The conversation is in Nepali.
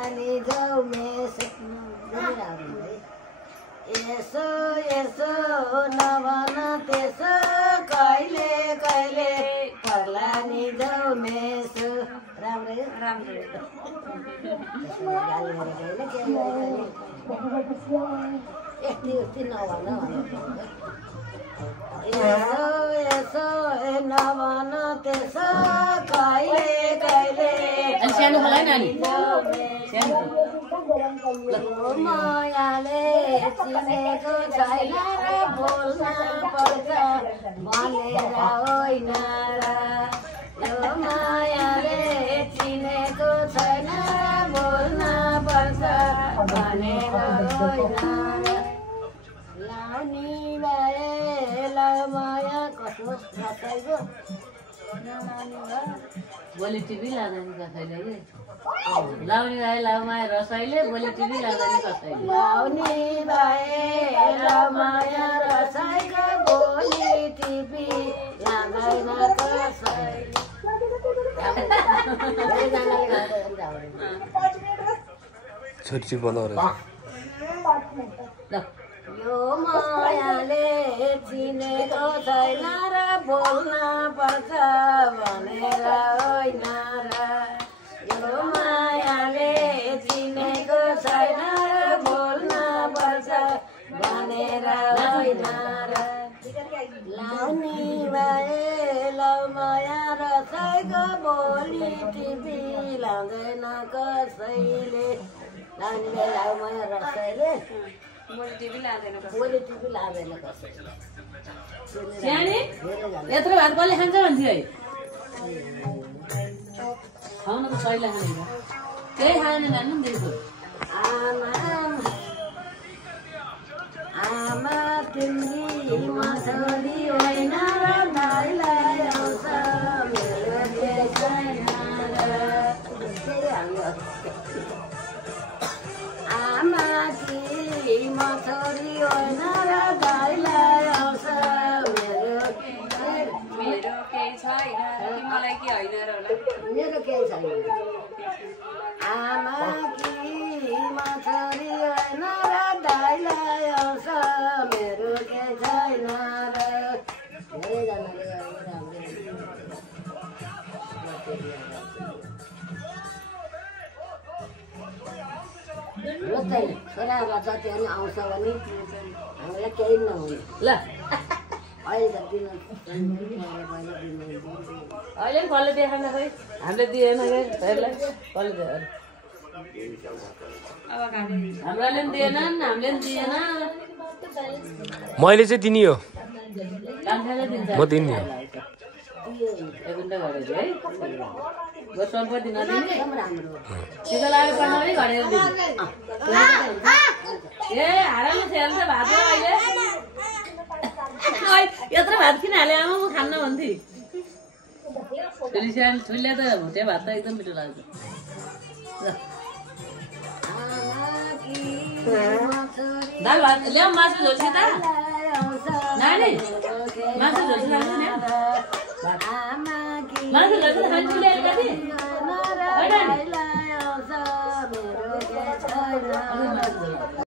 पर्लानी जाऊ मेस यसो यसो नभन त्यसो कहिले कहिले पर्लानी जाऊ मेस राम्रो राम्रो यति उति नभन यसो यसो नभन त्यसो कहिले कहिले सानो होला नानी मायाले चिनेको छैन र बोल्न पर्छ भनेर होइन र यो मायाले चिनेको छैन र बोल्न पर्छ भनेर होइन र लाउनी भए लाउ माया कसो रसाइगो बोली टिभी लाँदैन कसैले कि लाउने भए लाउ माया रसाइले बोली टिभी लाँदैन कसैले लाउने भए लाउ माया रसाइको बोली टिभी लाँदैन कसैले छोरी बनाएर यो मायाले चिनेको छैन र बोल्न पर्छ भनेर होइन र यो मायाले चिनेको छैन र बोल्न पर्छ भनेर होइन र लाउने भए लाउ माया रसाइको बोली टिभी लाँदैन कसैले लाउने भए लाउ माया रसाइले बोली टिभी लाँदैन कसैले यत्रो भात कसले खान्छ भन्थ्यो है खाउन त कहिले खान्छ त्यही खाएन जानु नि त्यसको आमा तिमी छोरी होइन र दाइलाई आउँछ मेरो छैन आमा तिमी छोरी होइन र दाइलाई आउँछ मेरो केही छैन मलाई के होइन र मेरो केही छैन आमा कि छोरी होइन र दाइलाई आउँछ मेरो केही छैन र धेरैजनाले छोराहरूलाई जति पनि आउँछ भने हामीलाई केही नहुने ल अहिले त अहिले कसले देखाएन खै हामीले दिएन हेरलाई कसले दिएन हाम्राले पनि दिएन हामीले पनि दिएन मैले चाहिँ दिने हो कान्छाले दिन्छ म दिने हो एकुन्टा गरेको है सम्पत्ति नदिने टिका लगाएर पठाउने भनेर दिन्छ ए हाराले खेल्छ भात अहिले यत्रो भात किन हाले आमा म खान्न भन्थे छोरीले त भुटे भात त एकदम मिठो लाग्छ दाल भात ल्याऊ मासु झोल त नानी